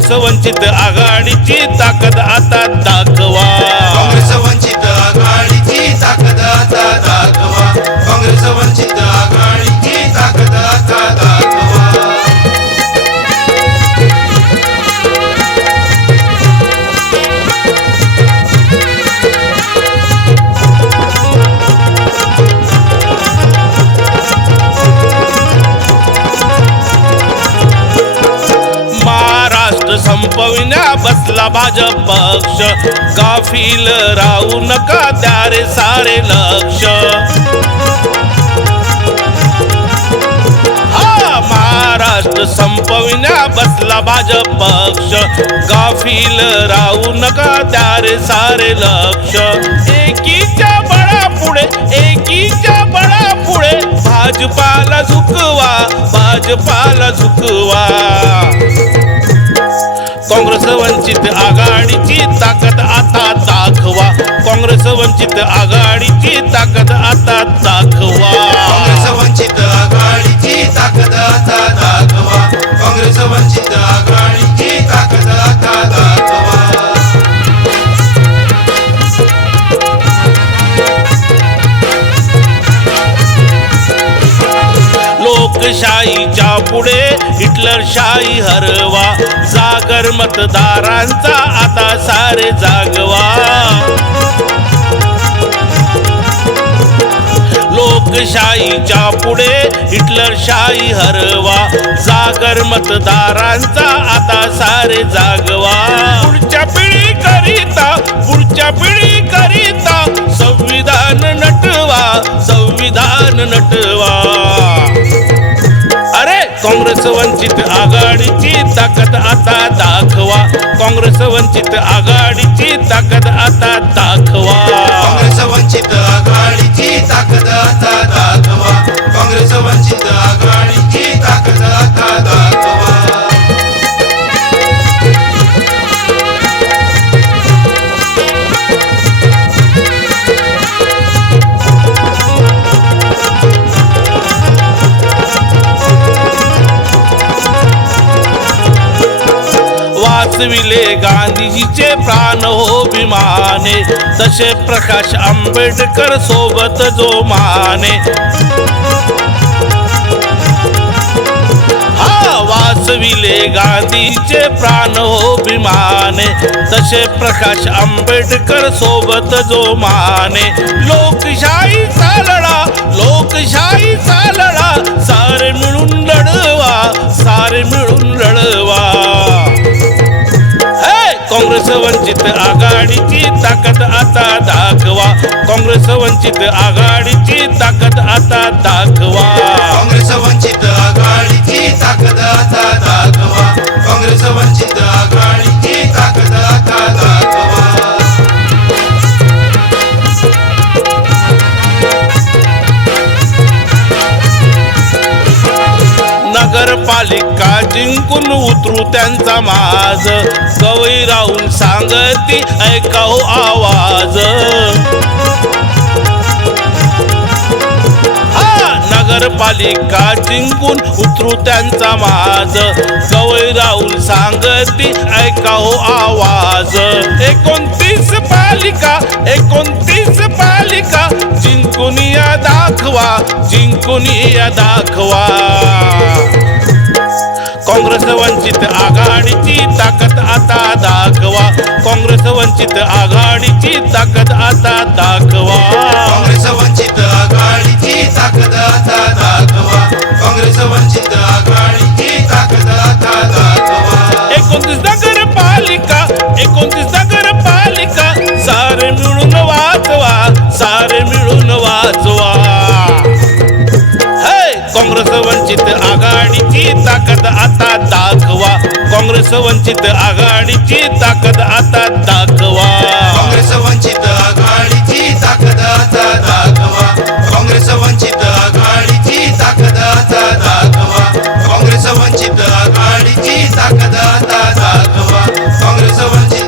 काँग्रेस वंचित आघाडीची ताकद आता दाखवा. काँग्रेस वंचित आघाडीची ताकद आता दाखवा. काँग्रेस वंचित आघाडीची ताकद आता दाखवा. संपविण्या बसला भाजप पक्ष, गाफील राहू नका द्या रे सारे लक्ष. हा महाराष्ट्र संपविण्या बसला भाजप पक्ष, गाफील राहू नका द्या रे सारे लक्ष. एकीच्या बळापुढे, एकीच्या बळापुढे भाजपाला झुकवा, भाजपाला झुकवा. काँग्रेस वंचित आघाडीची ताकद आता दाखवा. काँग्रेस वंचित आघाडीची ताकद आता दाखवा. काँग्रेस वंचित आघाडीची ताकद आता दाखवा. काँग्रेस वंचित आघाडीची ताकद आता दाखवा. लोकशाहीच्या पुढे हिटलरशाही हरवा, जागर मतदारांचा आता सारे जागवा. लोकशाहीच्या पुढे हिटलरशाही हरवा, जागर मतदारांचा आता सारे जागवा. पुढच्या पिढी करिता, पुढच्या पिढी करिता संविधान नटवा, संविधान नटवा. काँग्रेस वंचित आघाडीची ताकद आता दाखवा. काँग्रेस वंचित आघाडीची ताकद आता दाखवा. काँग्रेस वंचित आघाडीची ताकद आता दाखवा. काँग्रेस वंचित आघाडीची ताकद आता दाखवा. वाचविले गांधीजीचे प्राण हो विमाने, तसे प्रकाश आंबेडकर सोबत जो माने. हा वाचविले गांधीचे प्राण हो विमाने, तसे प्रकाश आंबेडकर सोबत जो माने. लोकशाही चालला, लोकशाही चालला, सारे मिळून लढवा, सारे मिळून लढवा. काँग्रेस वंचित आघाडीची ताकद आता दाखवा. काँग्रेस वंचित आघाडीची ताकद आता दाखवा. काँग्रेस वंचित आघाडीची ताकद आता दाखवा. काँग्रेस वंचित आघाडीची ताकद आता दाखवा. नगरपालिका जिंकून उतरू त्यांचा माज, गवई राहून सांगती ऐकाव आवाज. हा नगरपालिका जिंकून उतरू त्यांचा माज, गवई राहून सांगती ऐकाव आवाज. 29 पालिका, 29 पालिका जिंकून या दाखवा, जिंकून या दाखवा. काँग्रेस वंचित आघाडीची ताकद आता दाखवा. काँग्रेस वंचित आघाडीची ताकद आता दाखवा. काँग्रेस वंचित आघाडीची ताकद आता दाखवा. काँग्रेस वंचित आघाडीची ताकद आता दाखवा. 29 नगरपालिका, 29 नगरपालिका सारे मिळून वाचवा, सारे मिळून वाचवा. काँग्रेस वंचित आघाडीची ताकद आता दाखवा. काँग्रेस वंचित आघाडीची ताकद आता दाखवा. काँग्रेस वंचित आघाडीची ताकद आता दाखवा. काँग्रेस वंचित आघाडीची ताकद आता दाखवा. काँग्रेस वंचित आघाडीची ताकद आता दाखवा. काँग्रेस वंचित